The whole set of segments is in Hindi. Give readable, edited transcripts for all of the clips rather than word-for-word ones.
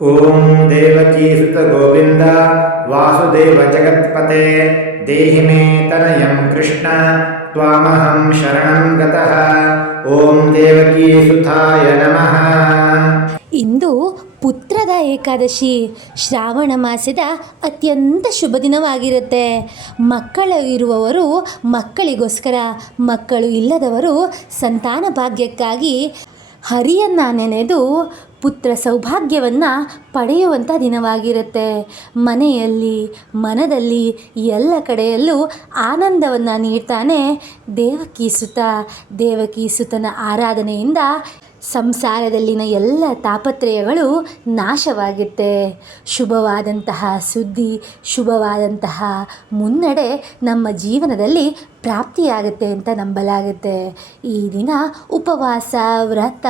ಓಂ ದೇವಕೀಸುತ ಗೋವಿಂದ ವಾಸುದೇವ ಜಗತ್ಪತೆ ದೇಹಿ ಮೇ ತನಯಂ ಕೃಷ್ಣ ತ್ವಾಮಹಂ ಶರಣಂ ಗತಃ. ಓಂ ದೇವಕೀಸುತಾಯ ನಮಃ. ಇಂದು ಪುತ್ರದ ಏಕಾದಶಿ, ಶ್ರಾವಣ ಮಾಸದ ಅತ್ಯಂತ ಶುಭ ದಿನವಾಗಿರುತ್ತೆ. ಮಕ್ಕಳು ಇರುವವರು ಮಕ್ಕಳಿಗೋಸ್ಕರ, ಮಕ್ಕಳು ಇಲ್ಲದವರು ಸಂತಾನ ಭಾಗ್ಯಕ್ಕಾಗಿ ಹರಿಯನ್ನು ನೆನೆದು ಪುತ್ರ ಸೌಭಾಗ್ಯವನ್ನು ಪಡೆಯುವಂಥ ದಿನವಾಗಿರುತ್ತೆ. ಮನೆಯಲ್ಲಿ, ಮನದಲ್ಲಿ, ಎಲ್ಲ ಕಡೆಯಲ್ಲೂ ಆನಂದವನ್ನು ನೀಡ್ತಾನೆ ದೇವಕೀಸುತ. ದೇವಕೀಸುತನ ಆರಾಧನೆಯಿಂದ ಸಂಸಾರದಲ್ಲಿನ ಎಲ್ಲ ತಾಪತ್ರಯಗಳು ನಾಶವಾಗುತ್ತೆ. ಶುಭವಾದಂತಹ ಸುದ್ದಿ, ಶುಭವಾದಂತಹ ಮುನ್ನಡೆ ನಮ್ಮ ಜೀವನದಲ್ಲಿ ಪ್ರಾಪ್ತಿಯಾಗುತ್ತೆ ಅಂತ ನಂಬಲಾಗುತ್ತೆ. ಈ ದಿನ ಉಪವಾಸ, ವ್ರತ,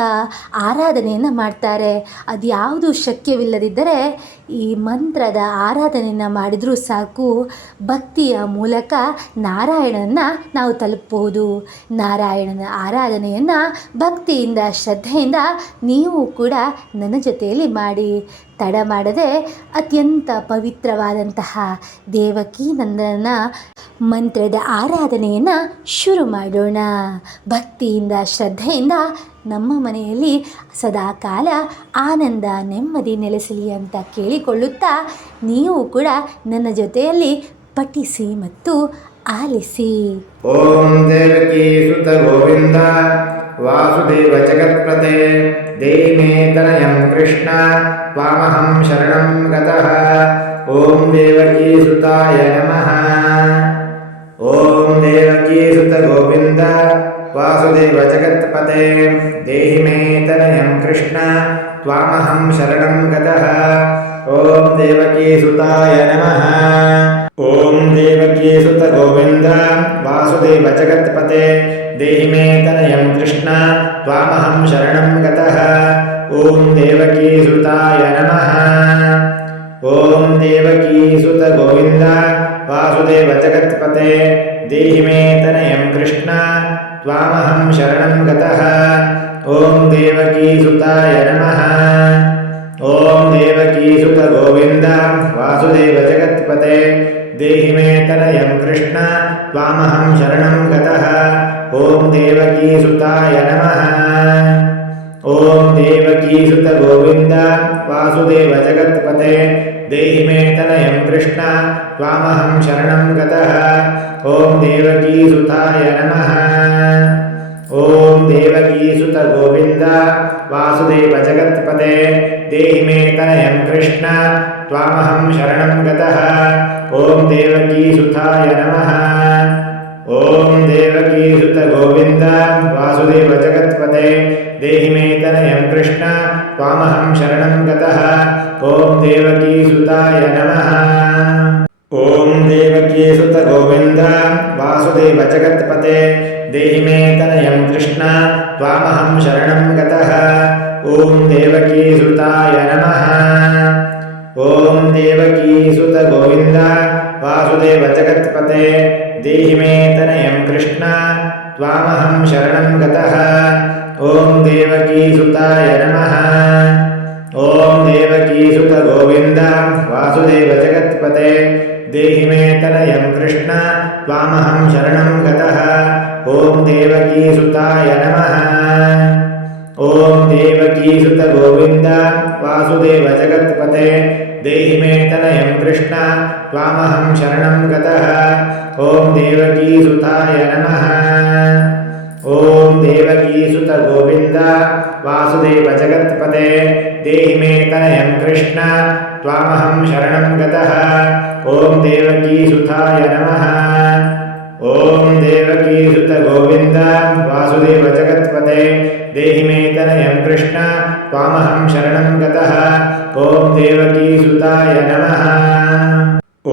ಆರಾಧನೆಯನ್ನು ಮಾಡ್ತಾರೆ. ಅದ್ಯಾವುದು ಶಕ್ಯವಿಲ್ಲದಿದ್ದರೆ ಈ ಮಂತ್ರದ ಆರಾಧನೆಯನ್ನು ಮಾಡಿದರೂ ಸಾಕು. ಭಕ್ತಿಯ ಮೂಲಕ ನಾರಾಯಣನ ನಾವು ತಲುಪಬಹುದು. ನಾರಾಯಣನ ಆರಾಧನೆಯನ್ನು ಭಕ್ತಿಯಿಂದ, ಶ್ರದ್ಧೆಯಿಂದ ನೀವು ಕೂಡ ನನ್ನ ಜೊತೆಯಲ್ಲಿ ಮಾಡಿ. ತಡ ಮಾಡದೆ ಅತ್ಯಂತ ಪವಿತ್ರವಾದಂತಹ ದೇವಕೀ ನಂದನ ಮಂತ್ರದ ಆರಾಧನೆಯನ್ನು ಶುರು ಮಾಡೋಣ. ಭಕ್ತಿಯಿಂದ, ಶ್ರದ್ಧೆಯಿಂದ ನಮ್ಮ ಮನೆಯಲ್ಲಿ ಸದಾಕಾಲ ಆನಂದ, ನೆಮ್ಮದಿ ನೆಲೆಸಲಿ ಅಂತ ಕೇಳಿಕೊಳ್ಳುತ್ತಾ ನೀವು ಕೂಡ ನನ್ನ ಜೊತೆಯಲ್ಲಿ ಪಠಿಸಿ ಮತ್ತು ಆಲಿಸಿ. ಓಂ ದೇವಕೀಸುತ ಗೋವಿಂದ ವಾಸುದೇವ ಜಗತ್ಪತೆ ದೇಹಿ ಮೇ ತನಯಂ ಕೃಷ್ಣ ತ್ವಾಮಹಂ ಶರಣಂ ಗತಃ. ಓಂ ದೇವಕೀಸುತಾಯ ನಮಃ. ಓಂ ದೇವಕೀಸುತ ಗೋವಿಂದ ವಾಸುದೇವ ಜಗತ್ಪತೆ ದೇಹಿ ಮೇ ತನಯಂ ಕೃಷ್ಣ ತ್ವಾಮಹಂ ಶರಣಂ ಗತಃ. ಓಂ ದೇವಕೀಸುತಾಯ ನಮಃ. ಓಂ ದೇವಕೀಸುತ ಗೋವಿಂದ ವಾಸುದೇವ ಜಗತ್ಪತೆ ದೇಹಿ ಮೇ ತನಯಂ ಕೃಷ್ಣ ತ್ವಾಮಹಂ ಶರಣಂ ಗತಃ. ಓಂ ದೇವಕೀಸುತಾಯ ನಮಃ. ಓಂ ದೇವಕೀಸುತ ಗೋವಿಂದ ವಾಸುದೇವ ಜಗತ್ಪತೆ ದೇಹಿ ಮೇ ತನಯಂ ಕೃಷ್ಣ ತ್ವಾಮಹಂ ಶರಣಂ ಗತಃ. ಓಂ ದೇವಕೀಸುತಾಯ ನಮಃ. ಓಂ ದೇವಕೀಸುತ ಗೋವಿಂದ ವಾಸುದೇವ ಜಗತ್ಪತೆ ದೇಹಿ ಮೇ ತನಯಂ ಕೃಷ್ಣ ತ್ವಾಮಹಂ ಶರಣಂ ಗತಃ. ಓಂ ದೇವಕೀಸುತಾಯ ನಮಃ. ಓಂ ದೇವಕೀಸುತ ಗೋವಿಂದ ವಾಸುದೇವ ಜಗತ್ಪತೆ ದೇಹಿ ಮೇ ತನಯಂ ಕೃಷ್ಣ ತ್ವಾಮಹಂ ಶರಣಂ ಗತಃ. ಓಂ ದೇವಕೀಸುತಾಯ ನಮಃ. ಓಂ ದೇವಕೀಸುತ ಗೋವಿಂದ ವಾಸುದೇವ ಜಗತ್ಪತೆ ದೇಹಿ ಮೇ ತನಯಂ ಕೃಷ್ಣ ತ್ವಾಮಹಂ ಶರಣಂ ಗತಃ. ಓಂ ದೇವಕೀಸುತಾಯ ನಮಃ. ಓಂ ದೇವಕೀಸುತ ಗೋವಿಂದ ವಾಸುದೇವ ಜಗತ್ಪತೆ ದೇಹಿ ಮೇ ತನಯಂ ಕೃಷ್ಣ ತ್ವಾಮಹಂ ಶರಣಂ ಗತಃ. ಓಂ ದೇವಕೀಸುತಾಯ ನಮಃ. ಓಂ ದೇವಕೀಸುತ ಗೋವಿಂದ ವಾಸುದೇವ ಜಗತ್ಪತೆ ದೇಹಿ ಮೇ ತನಯಂ ಕೃಷ್ಣ ತ್ವಾಮಹಂ ಶರಣಂ ಗತಃ. ಓಂ ದೇವಕೀಸುತಾಯ ನಮಃ. ಓಂ ದೇವಕೀಸುತ ಗೋವಿಂದ ವಾಸುದೇವ ಜಗತ್ಪತೆ ದೇಹಿ ಮೇ ತನಯಂ ಕೃಷ್ಣ ತ್ವಾಮಹಂ ಶರಣಂ ಗತಃ. ಓಂ ದೇವಕೀಸುತಾಯ ನಮಃ. ಓಂ ದೇವಕೀಸುತ ಗೋವಿಂದ ವಾಸುದೇವ ಜಗತ್ಪತೆ ದೇಹಿ ಮೇ ತನಯಂ ಕೃಷ್ಣ ತ್ವಾಮಹಂ ಶರಣಂ ಗತಃ. ಓಂ ದೇವಕೀಸುತಾಯ ನಮಃ. ಓಂ ದೇವಕೀಸುತ ಗೋವಿಂದ ವಾಸುದೇವ ಜಗತ್ಪತೆ ದೇಹಿ ಮೇ ತನಯಂ ಕೃಷ್ಣ ತ್ವಾಮಹಂ ಶರಣಂ ಗತಃ. ಓಂ ದೇವಕೀಸುತಾಯ ನಮಃ. ಓಂ ದೇವಕೀಸುತ ಗೋವಿಂದ ವಾಸುದೇವ ಜಗತ್ಪತೆ ದೇಹಿ ಮೇ ತನಯಂ ಕೃಷ್ಣ ತ್ವಾಮಹಂ ಶರಣಂ ಗತಃ. ಓಂ ದೇವಕೀಸುತಾಯ ನಮಃ. ಓಂ ದೇವಕೀಸುತ ಗೋವಿಂದ ವಾಸುದೇವ ಜಗತ್ಪತೆ ದೇಹಿ ಮೇ ತನಯಂ ಕೃಷ್ಣ ತ್ವಾಮಹಂ ಶರಣಂ ಗತಃ. ಓಂ ದೇವಕೀಸುತಾಯ ನಮಃ.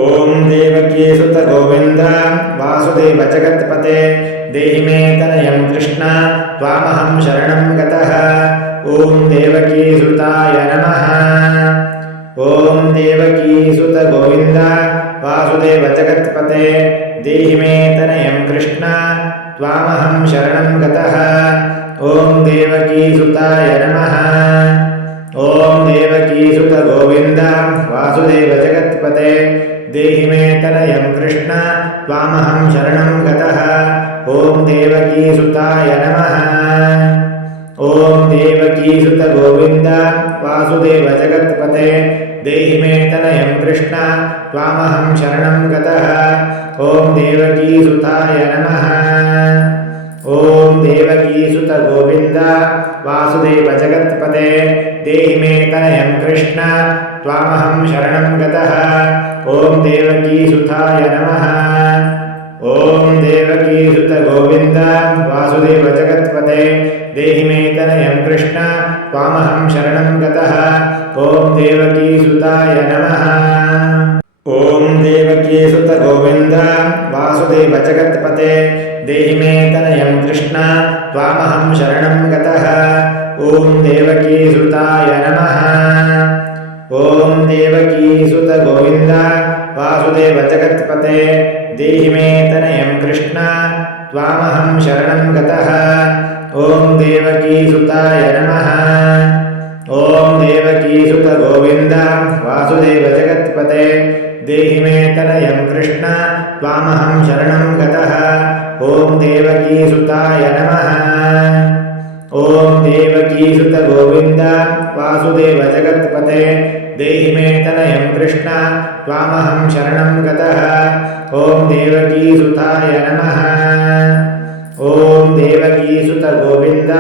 ಓಂ ದೇವಕೀಸುತ ಗೋವಿಂದ ವಾಸುದೇವ ಜಗತ್ಪತೆ ದೇಹಿ ಮೇ ತನಯಂ ಕೃಷ್ಣ ತ್ವಾಮಹಂ ಶರಣಂ ಗತಃ. ಓಂ ದೇವಕೀಸುತಾಯ ನಮಃ. ಓಂ ದೇವಕೀಸುತ ಗೋವಿಂದ ವಾಸುದೇವ ಜಗತ್ಪತೆ ದೇಹಿ ಮೇ ತನಯಂ ಕೃಷ್ಣ ತ್ವಾಮಹಂ ಶರಣಂ ಗತಃ. ಓಂ ದೇವಕೀಸುತಾಯ ನಮಃ. ಓಂ ದೇವಕೀಸುತ गोविन्द वासुदेव जगत्पते देहि मे तनयं कृष्ण त्वामहं शरणं गतः ॐ देवकीसुताय नमः। ॐ देवकीसुत गोविन्द वासुदेव जगत्पते देहि मे तनयं कृष्ण त्वामहं शरणं गतः ॐ देवकीसुताय नमः। ॐ देवकीसुत गोविन्द वासुदेव जगत्पते देहि मे तनयं कृष्ण त्वामहं शरणं गतः ॐ देवकीसुताय नमः। ॐ देवकीसुत गोविन्द वासुदेव जगत्पते देहि मे तनयं कृष्ण त्वामहं शरणं गतः ॐ देवकीसुताय नमः। ॐ देवकीसुत गोविन्द वासुदेव जगत्पते देहि मे तनयं कृष्ण त्वामहं शरणं गतः ॐ देवकीसुताय नमः। ॐ देवकीसुत गोविन्द वासुदेव जगत्पते देहि मे तनयं कृष्ण त्वामहं शरणं गतः ॐ देवकीसुताय नमः। ॐ देवकीसुत गोविन्द वासुदेव जगत्पते देहि मे तनयं कृष्ण त्वामहं शरणं गतः ॐ देवकीसुताय नमः। ॐ देवकीसुत गोविन्द वासुदेव जगत्पते देहि मे तनयं कृष्ण त्वामहं शरणं गतः ॐ देवकीसुताय नमः। ॐ देवकीसुत गोविन्द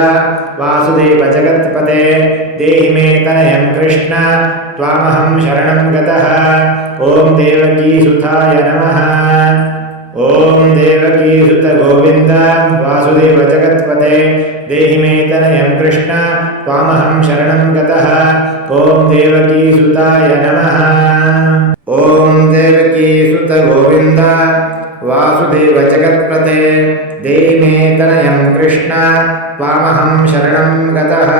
वासुदेव जगत्पते देहि मे तनयं कृष्ण त्वामहं शरणं गतः ॐ देवकीसुताय नमः। ॐ देवकीसुत गोविन्द वासुदेव जगत्पते देहि मे तनयं कृष्ण त्वामहं शरणं गतः ॐ देवकीसुताय नमः। ॐ देवकीसुत गोविन्द वासुदेव जगत्पते देहि मे तनयं कृष्ण त्वामहं शरणं गतः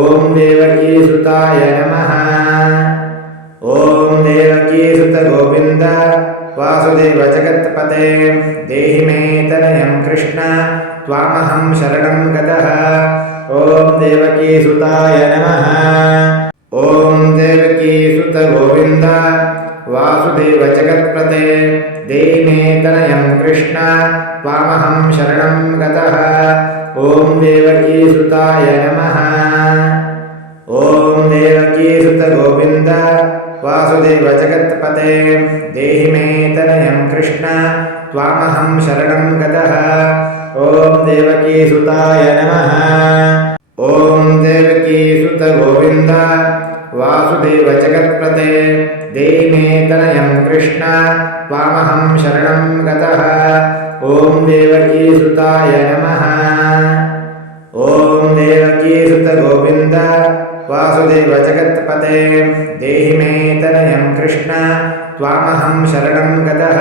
ॐ देवकीसुताय नमः। ॐ देवकीसुत गोविन्द वासुदेव जगत्पते देहि मे तनयं कृष्ण त्वामहं शरणं गतः ॐ देवकीसुताय नमः। ॐ देवकीसुत गोविन्द वासुदेव जगत्पते देहि मे तनयं कृष्ण त्वामहं शरणं गतः ॐ देवकीसुताय नमः। ॐ देवकीसुत गोविन्द वासुदेव जगत्पते देहि मे तनयं कृष्ण त्वामहं शरणं गतः ॐ देवकीसुताय नमः। ॐ देवकीसुत गोविन्द वासुदेव जगत्पते देहि मे तनयं कृष्ण त्वामहं शरणं गतः ॐ देवकीसुताय नमः। ॐ देवकीसुत गोविन्द वासुदेव जगत्पते देहि मे तनयं कृष्ण त्वामहं शरणं गतः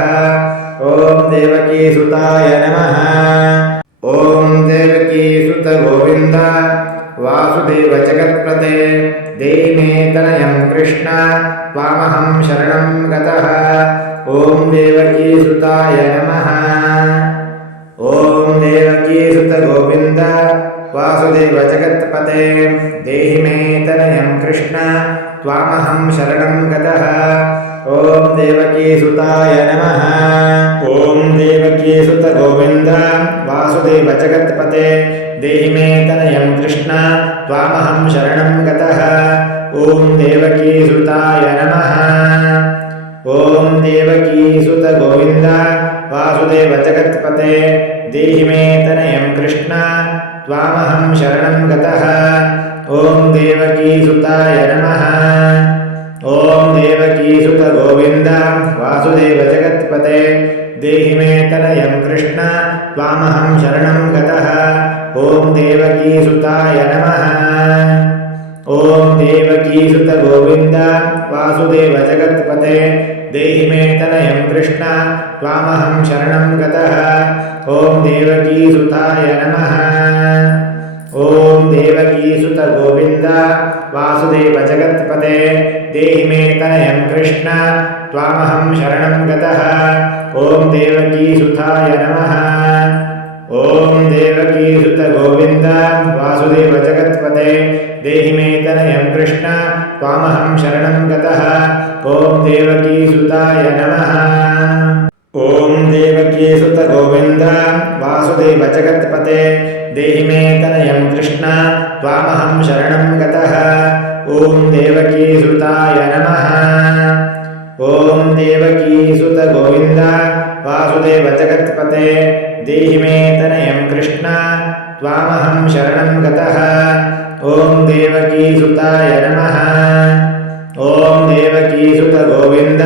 ॐ देवकीसुताय नमः। ॐ देवकीसुत गोविन्द वासुदेव जगत्पते देहि मे तनयं कृष्ण त्वामहं शरणं गतः ॐ देवकीसुताय नमः। ॐ देवकीसुत गोविन्द वासुदेव जगत्पते देहि मे तनयं कृष्ण त्वामहं शरणं गतः ॐ देवकीसुताय नमः। ॐ देवकीसुत गोविन्द वासुदेव जगत्पते देहि मे तनयं कृष्ण त्वामहं शरणं गतः ॐ देवकीसुताय नमः। ॐ देवकीसुत गोविन्द वासुदेव जगत्पते देहि मे तनयं कृष्ण त्वामहं शरणं गतः ॐ देवकीसुताय नमः। ॐ देवकीसुत गोविन्द वासुदेव जगत्पते देहि मे तनयं कृष्ण त्वामहं शरणं गतः ॐ देवकीसुताय नमः। ॐ देवकीसुत गोविन्द वासुदेव जगत्पते देहि मे तनयं कृष्ण त्वामहं शरणं गतः ॐ देवकीसुताय नमः। ॐ देवकीसुत गोविन्द वासुदेव जगत्पते देहि मे तनयं कृष्ण त्वामहं शरणं गतः ॐ देवकीसुताय नमः। ॐ देवकीसुत गोविन्द वासुदेव जगत्पते देहि मे तनयं कृष्ण त्वामहं शरणं गतः। ॐ देवकीसुताय नमः। ॐ देवकीसुत गोविन्द वासुदेव जगत्पते देहि मे तनयं कृष्ण त्वामहं शरणं गतः। ॐ देवकीसुताय नमः। ॐ देवकीसुत गोविन्द वासुदेव जगत्पते देहि मे तनयं कृष्ण त्वामहं शरणं गतः। ॐ देवकीसुताय नमः। ॐ देवकीसुत गोविन्द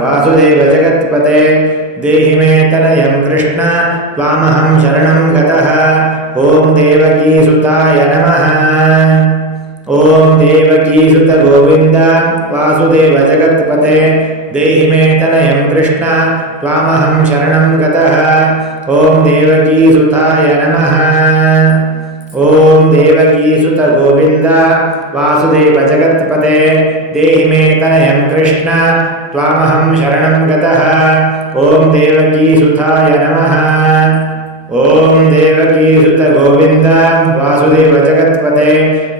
वासुदेव जगत्पते देहि मे तनयं कृष्ण त्वामहं शरणं गतः। ॐ देवकीसुताय नमः। ॐ देवकीसुत गोविन्द वासुदेव जगत्पते देहि मे तनयं कृष्ण त्वामहं शरणं गतः। ॐ देवकीसुताय नमः। ॐ देवकीसुत गोविन्द वासुदेव जगत्पते देहि मे तनयं कृष्ण त्वामहं शरणं गतः। ॐ देवकीसुताय नमः। ॐ देवकीसुत गोविन्द वासुदेव जगत्पते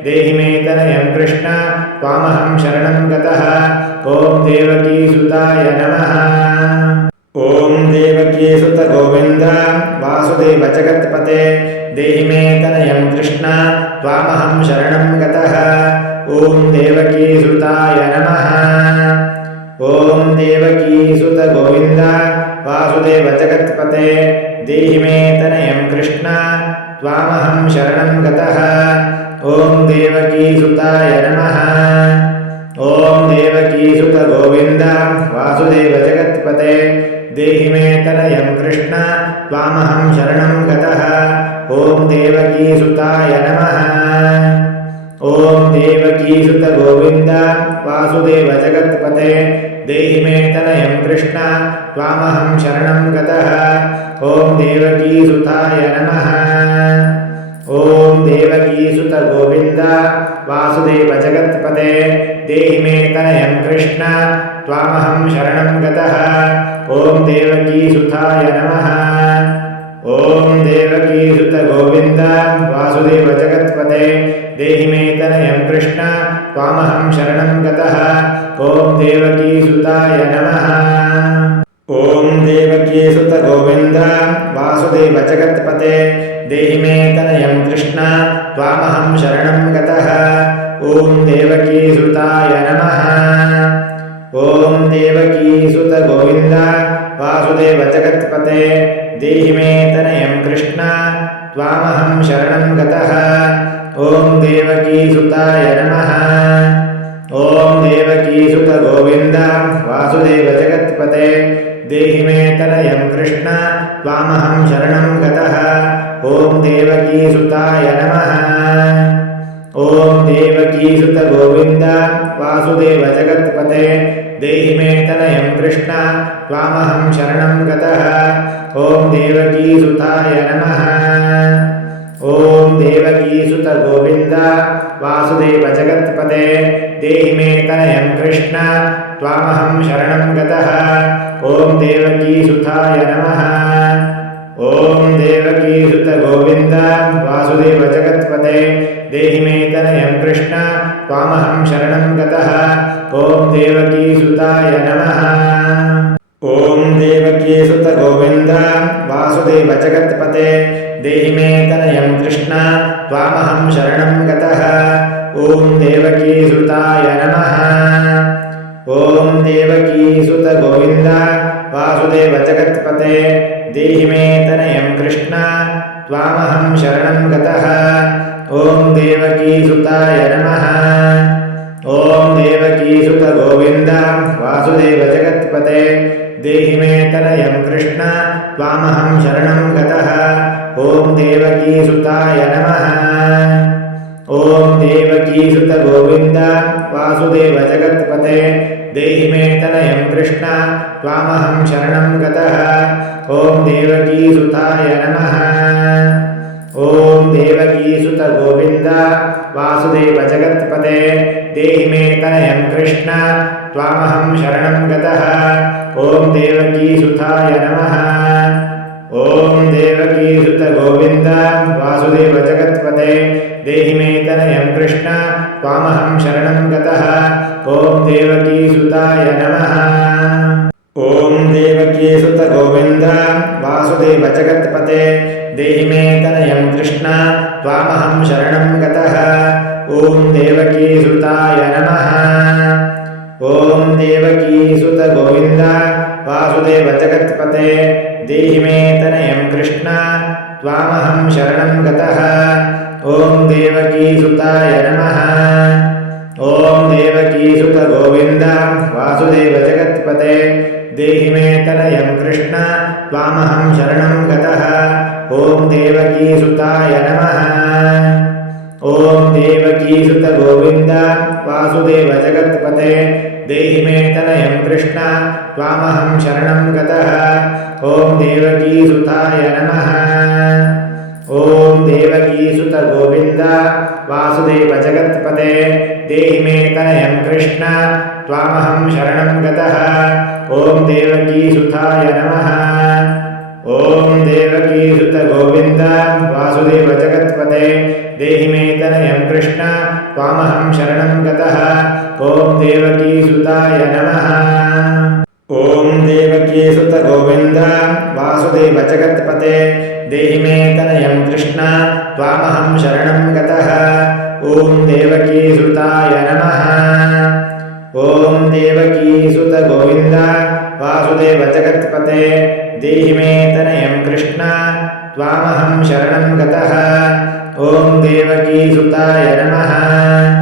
देहि मे तनयं कृष्ण त्वामहं शरणं गतः। ॐ देवकीसुताय नमः। ॐ देवकीसुत गोविन्द वासुदेव जगत्पते देहि मे तनयं कृष्ण त्वामहं शरणं गतः। ॐ देवकीसुताय नमः। ॐ देवकीसुत गोविन्द वासुदेव जगत्पते देहि मे तनयं कृष्ण त्वामहं शरणं गतः। ॐ देवकीसुताय नमः। ॐ देवकीसुत गोविन्द वासुदेव जगत्पते देहि मे तनयं कृष्ण त्वामहं शरणं गतः। ॐ देवकीसुताय नमः। ॐ देवकीसुत गोविन्द वासुदेव जगत्पते देहि मे तनयं कृष्ण त्वामहं शरणं गतः। ॐ देवकीसुताय नमः। ॐ देवकीसुत गोविन्द वासुदेव जगत्पते देहि मे तनयं कृष्ण त्वामहं शरणं गतः। ॐ देवकीसुताय नमः। ॐ देवकीसुत गोविन्द वासुदेव जगत्पते देहि मे तनयं कृष्ण त्वामहं शरणं गतः। ॐ देवकीसुताय नमः। ॐ देवकीसुत गोविन्द वासुदेव जगत्पते देहि मे तनयं कृष्ण त्वामहं शरणं गतः। ॐ देवकीसुताय नमः। ॐ देवकीसुत गोविन्द वासुदेव जगत्पते देहि मे तनयं कृष्ण त्वामहं शरणं गतः। ॐ देवकीसुताय नमः। ॐ देवकीसुत गोविन्द वासुदेव जगत्पते देहि मे तनयं कृष्ण त्वामहं शरणं गतः। ॐ देवकीसुताय नमः। ॐ देवकीसुत गोविन्द वासुदेव जगत्पते देहि मे तनयं कृष्ण त्वामहं शरणं गतः। ॐ देवकीसुताय नमः। ॐ देवकीसुत गोविन्द वासुदेव जगत्पते देहि मे तनयं कृष्ण त्वामहं शरणं गतः। ॐ देवकीसुताय नमः। ॐ देवकीसुत गोविन्द वासुदेव जगत्पते देहि मे तनयं कृष्ण त्वामहं शरणं गतः। ॐ देवकीसुताय नमः। ॐ देवकीसुत गोविन्द वासुदेव जगत्पते देहि मे तनयं कृष्ण त्वामहं शरणं गतः। ॐ देवकीसुताय नमः। ॐ देवकीसुत गोविन्द वासुदेव जगत्पते देहि मे तनयं कृष्ण त्वामहं शरणं गतः। ॐ देवकीसुताय नमः। ॐ देवकीसुत गोविन्द वासुदेव जगत्पते देहि मे तनयं कृष्ण त्वामहं शरणं गतः। ॐ देवकीसुताय नमः। ॐ देवकीसुत गोविन्द वासुदेव जगत्पते देहि मे तनयं कृष्ण त्वामहं शरणं गतः। ॐ देवकीसुताय नमः। ॐ देवकीसुत गोविन्द वासुदेव जगत्पते देहि मे तनयं कृष्ण त्वामहं शरणं गतः। ॐ देवकीसुताय नमः। ॐ देवकीसुत गोविन्द वासुदेव जगत्पते देहि मे तनयं कृष्ण त्वामहं शरणं गतः। ॐ देवकीसुताय नमः। ॐ देवकीसुत गोविन्द वासुदेव जगत्पते देहि मे तनयं कृष्ण त्वामहं शरणं गतः। ॐ देवकीसुताय नमः। ॐ देवकीसुत गोविन्द वासुदेव जगत्पते देहि मे तनयं कृष्ण त्वामहं शरणं गतः। ॐ देवकीसुताय नमः। ॐ देवकीसुत गोविन्द वासुदेव जगत्पते देहि मे तनयं कृष्ण त्वामहं शरणं गतः। ॐ देवकीसुताय नमः। ॐ देवकीसुत गोविन्द वासुदेव जगत्पते देहि मे तनयं कृष्ण त्वामहं शरणं गतः। ॐ देवकीसुताय नमः। ॐ देवकीसुत गोविन्द वासुदेव जगत्पते देहि मे तनयं कृष्ण त्वामहं शरणं गतः। ॐ देवकीसुताय नमः। ॐ देवकीसुत गोविन्द वासुदेव जगत्पते देहि मे तनयं कृष्ण त्वामहं शरणं गतः। ॐ देवकीसुताय नमः। ॐ देवकीसुत गोविन्द वासुदेव जगत्पते देहि मे तनयं कृष्ण त्वामहं शरणं गतः। ॐ देवकीसुताय नमः। ॐ देवकीसुत गोविन्द वासुदेव जगत्पते देहि मे तनयं कृष्ण त्वामहं शरणं गतः। ॐ देवकीसुताय नमः।